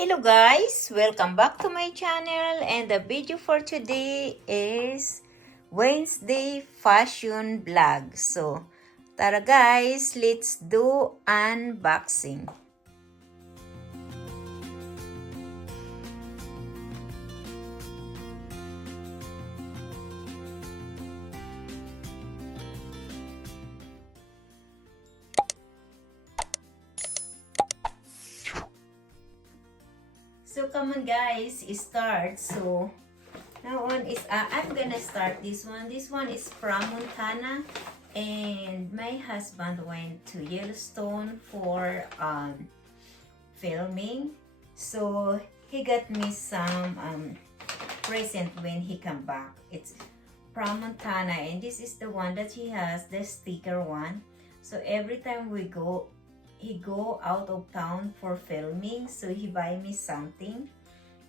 Hello guys, welcome back to my channel, and the video for today is Wednesday fashion vlog. So tara guys, let's do unboxing. So come on guys, start. So now on is I'm gonna start this one. This one is from Montana, and my husband went to Yellowstone for filming. So he got me some present when he come back. It's from Montana, and this is the one that he has, the sticker one. So every time he go out of town for filming, so he buy me something.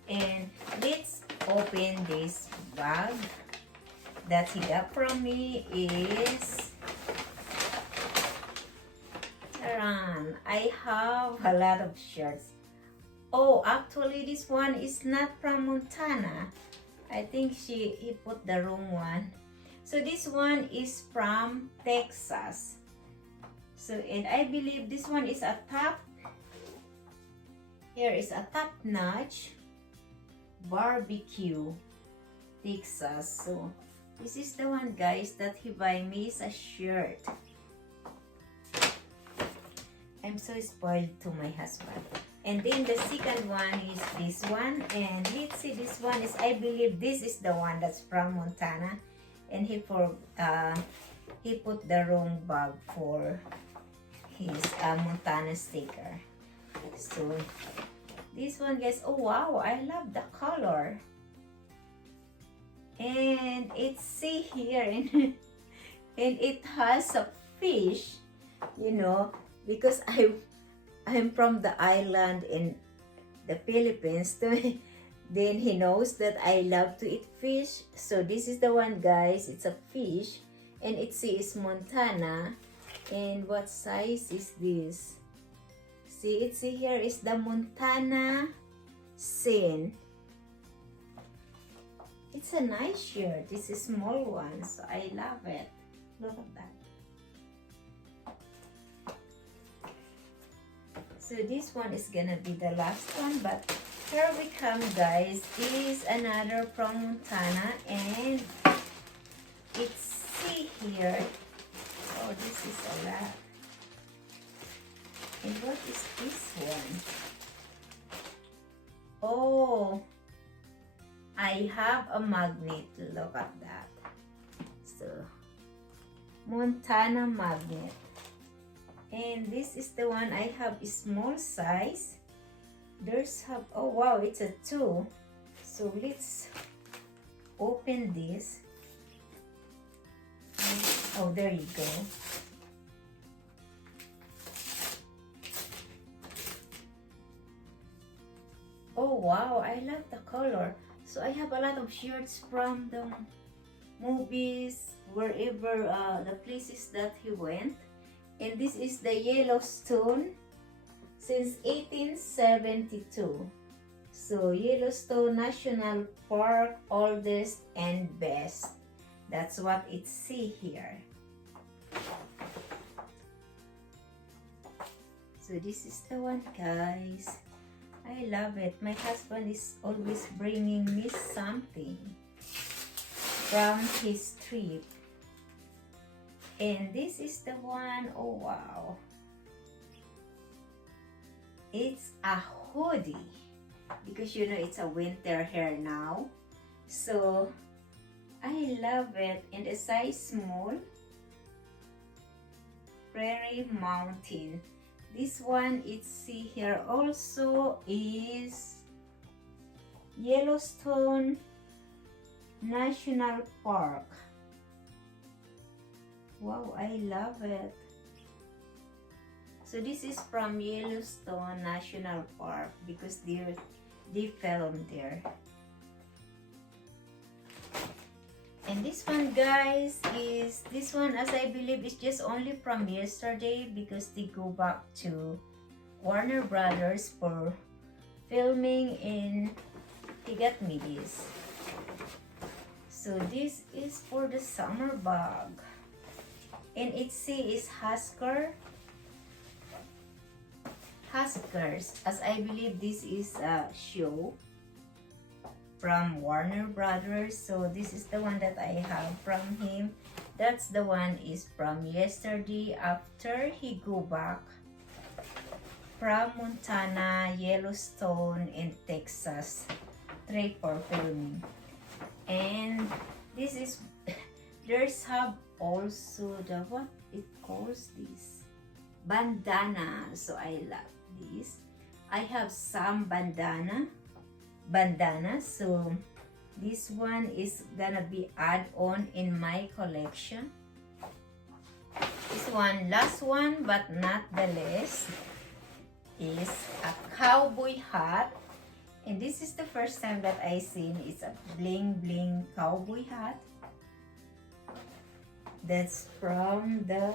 And let's open this bag that he got from me. Is I have a lot of shirts. Oh, actually this one is not from Montana. I think he put the wrong one. So this one is from Texas. So, and I believe this one is a top. Here is a top notch barbecue Texas. So this is the one guys that he buy me, is a shirt. I'm so spoiled to my husband. And then the second one is this one, and let's see, this one is, I believe this is the one that's from Montana, and he put the wrong bag for his Montana sticker. So this one guys, oh wow, I love the color, and it's see here and it has a fish, you know, because I'm from the island in the Philippines. Then he knows that I love to eat fish. So this is the one guys, it's a fish, and it says Montana. And what size is this? See, it's here is the Montana Sin. It's a nice shirt. This is small one, so I love it. Look at that. So this one is gonna be the last one, but here we come guys. Is another from Montana, and it's see here. Oh, this is a lot. And what is this one? Oh, I have a magnet. Look at that. So, Montana magnet. And this is the one I have, a small size. There's have, oh wow, it's a 2. So let's open this. Oh, there you go. Oh wow, I love the color. So I have a lot of shirts from the movies, wherever the places that he went. And this is the Yellowstone since 1872. So Yellowstone National Park, oldest and best. That's what it see here. So this is the one guys. I love it. My husband is always bringing me something from his trip. And this is the one, oh wow. It's a hoodie, because you know it's a winter here now. So I love it. In the size small. Prairie Mountain. This one, it's see here also, is Yellowstone National Park. Wow, I love it. So this is from Yellowstone National Park, because they filmed there. And this one guys is, this one as I believe is just only from yesterday, because they go back to Warner Brothers for filming and he got me this. So this is for the summer bag. And it says Huskers, as I believe this is a show from Warner Brothers. So this is the one that I have from him. That's the one is from yesterday after he go back from Montana, Yellowstone, and Texas trip for filming. And this is there's have also the what it calls this bandana. So I love this. I have some bandana. So this one is gonna be add on in my collection. This one, last one but not the least, is a cowboy hat. And this is the first time that I seen it's a bling bling cowboy hat. That's from the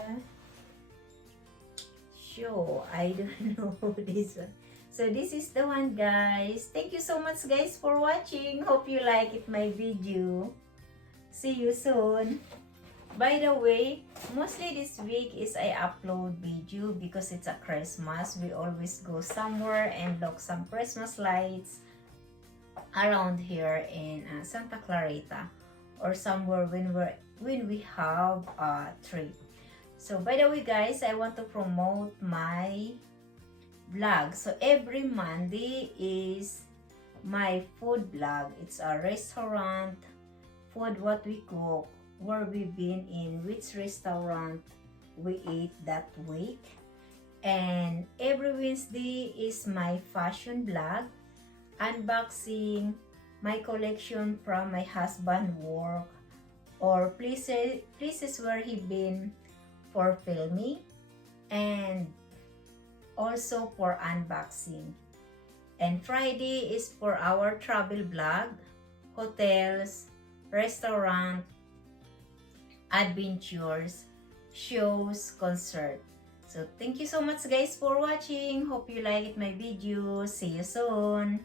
show. I don't know this one. So this is the one, guys. Thank you so much, guys, for watching. Hope you like it, my video. See you soon. By the way, mostly this week is I upload video because it's a Christmas. We always go somewhere and look some Christmas lights around here in Santa Clarita or somewhere when we have a trip. So by the way, guys, I want to promote my vlog. So every Monday is my food vlog. It's a restaurant food, what we cook, where we've been in, which restaurant we ate that week. And every Wednesday is my fashion vlog, unboxing my collection from my husband work or places where he been for filming, and also for unboxing. And Friday is for our travel vlog, hotels, restaurant, adventures, shows, concert. So thank you so much, guys, for watching. Hope you like it my video. See you soon.